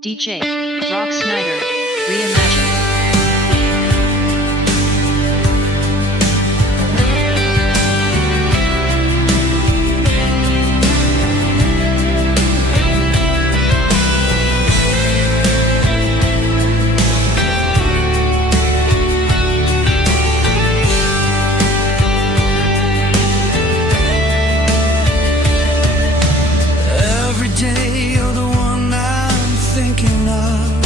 DJ Rock Snyder Reimagine. Every day you're the one I'm thinking of.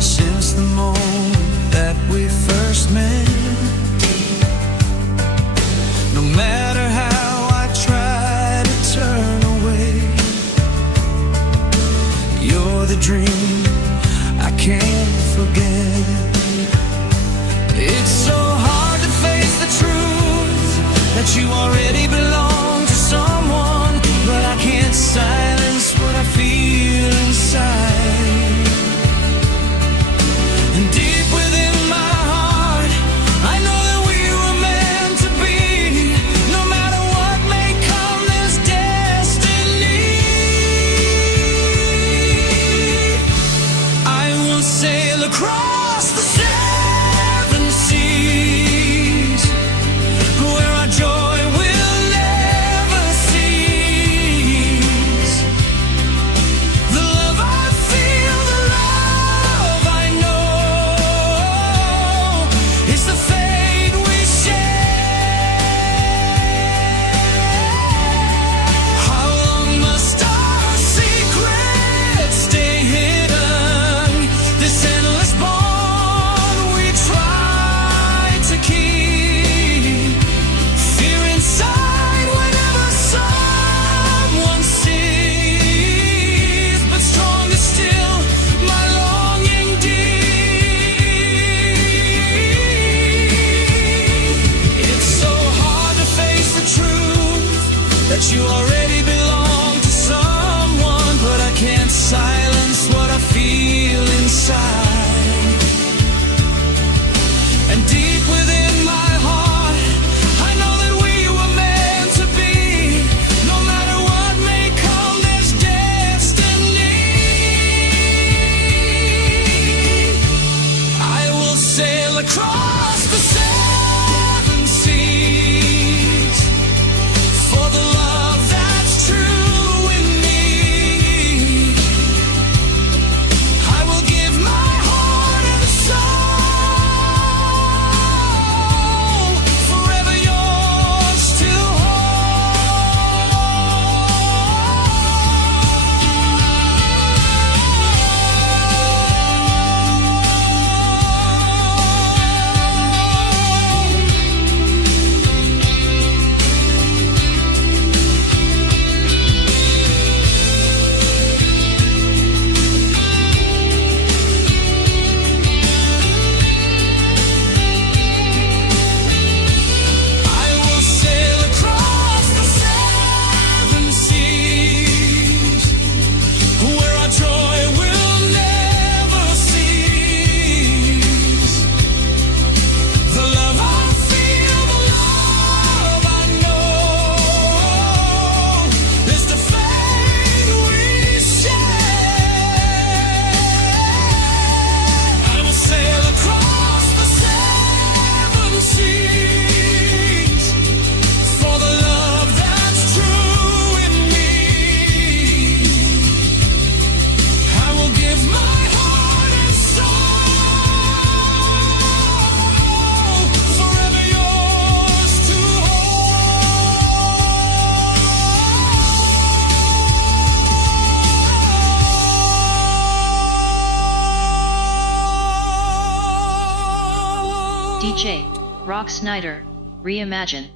Since the moment that we first met, no matter how I try to turn away, you're the dream I can't forget. It's so hard to face the truth that you already belong to someone, but I can't silence what I feel inside. And deep within my heart, I know that we were meant to be. No matter what may come, there's destiny. I will sail across the seven seas, where our joy will never cease. The love I feel, the love I know, is the fate we share. How long must our secrets stay hidden? This endless bond we try to keep. Fear inside whenever someone sees, but stronger still, my longing deep. It's so hard to face the truth that you already belong to someone, but I can't silence what I feel inside. And deep within my heart, I know that we were meant to be. No matter what may come, there's destiny. I will sail across the seven seas for the love that's true in me. I will give my heart and soul, forever yours to I will sail across the seven seas, where our joy will never cease. The love I feel, the love I know, is the fate we share. I will sail across the seven seas for the love that's true in me. I will give my heart and soul, forever yours to hold. DJ Rock Snyder Reimagine.